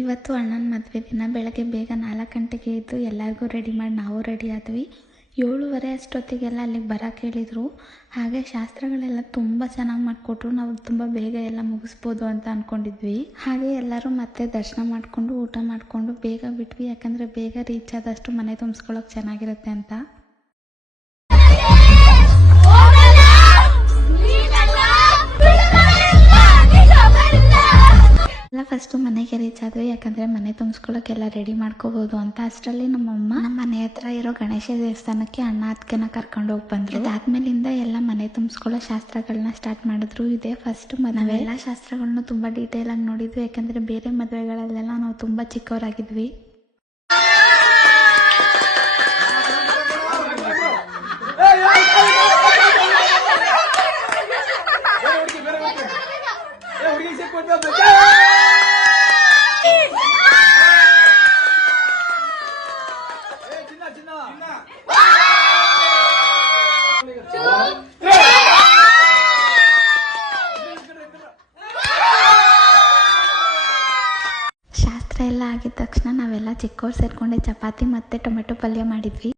ಇವತ್ತು ಅಣ್ಣನ ಮದುವೆ ದಿನ ಬೆಳಗ್ಗೆ ಬೇಗ 4 ಗಂಟೆಗೆ ಎದ್ದು ಎಲ್ಲರಿಗೂ ರೆಡಿ ಮಾಡಿ ನಾವು ರೆಡಿ ಆದ್ವಿ. 7:30 ಅಷ್ಟೊತ್ತಿಗೆಲ್ಲ ಅಲ್ಲಿಗೆ ಬರೋಕ್ಕೆ ಹೇಳಿದರು. ಹಾಗೆ ಶಾಸ್ತ್ರಗಳೆಲ್ಲ ತುಂಬ ಚೆನ್ನಾಗಿ ಮಾಡಿಕೊಟ್ರು. ನಾವು ತುಂಬ ಬೇಗ ಎಲ್ಲ ಮುಗಿಸ್ಬೋದು ಅಂತ ಅಂದ್ಕೊಂಡಿದ್ವಿ. ಹಾಗೆ ಎಲ್ಲರೂ ಮತ್ತೆ ದರ್ಶನ ಮಾಡಿಕೊಂಡು ಊಟ ಮಾಡಿಕೊಂಡು ಬೇಗ ಬಿಟ್ವಿ. ಯಾಕಂದರೆ ಬೇಗ ರೀಚ್ ಆದಷ್ಟು ಮನೆ ತುಂಬಿಸ್ಕೊಳ್ಳೋಕೆ ಚೆನ್ನಾಗಿರುತ್ತೆ ಅಂತ. ಎಲ್ಲ ಫಸ್ಟು ಮನೆಗೆ ರೀಚ್ ಆದ್ವಿ. ಯಾಕಂದರೆ ಮನೆ ತುಂಬಿಸ್ಕೊಳ್ಳೋಕ್ಕೆಲ್ಲ ರೆಡಿ ಮಾಡ್ಕೋಬೋದು ಅಂತ. ಅಷ್ಟರಲ್ಲಿ ನಮ್ಮಮ್ಮ ನಮ್ಮ ಮನೆ ಹತ್ರ ಇರೋ ಗಣೇಶ ದೇವಸ್ಥಾನಕ್ಕೆ ಅಣ್ಣ ಅತ್ತಿಗೆನ ಕರ್ಕೊಂಡು ಹೋಗಿ ಬಂದರು. ಅದಾದ್ಮೇಲಿಂದ ಎಲ್ಲ ಮನೆ ತುಂಬಿಸ್ಕೊಳ್ಳೋ ಶಾಸ್ತ್ರಗಳನ್ನ ಸ್ಟಾರ್ಟ್ ಮಾಡಿದ್ರು. ಇದೇ ಫಸ್ಟ್ ಮದುವೆ. ಎಲ್ಲ ಶಾಸ್ತ್ರಗಳನ್ನ ತುಂಬ ಡೀಟೇಲ್ ಆಗಿ ನೋಡಿದ್ವಿ. ಯಾಕಂದರೆ ಬೇರೆ ಮದುವೆಗಳಲ್ಲೆಲ್ಲ ನಾವು ತುಂಬ ಚಿಕ್ಕವರಾಗಿದ್ವಿ. ಶಾಸ್ತ್ರ ಎಲ್ಲ ಆಗಿದ ತಕ್ಷಣ ನಾವೆಲ್ಲ ಚಿಕ್ಕವ್ರು ಸೇರ್ಕೊಂಡೆ ಚಪಾತಿ ಮತ್ತು ಟೊಮೆಟೊ ಪಲ್ಯ ಮಾಡಿದ್ವಿ.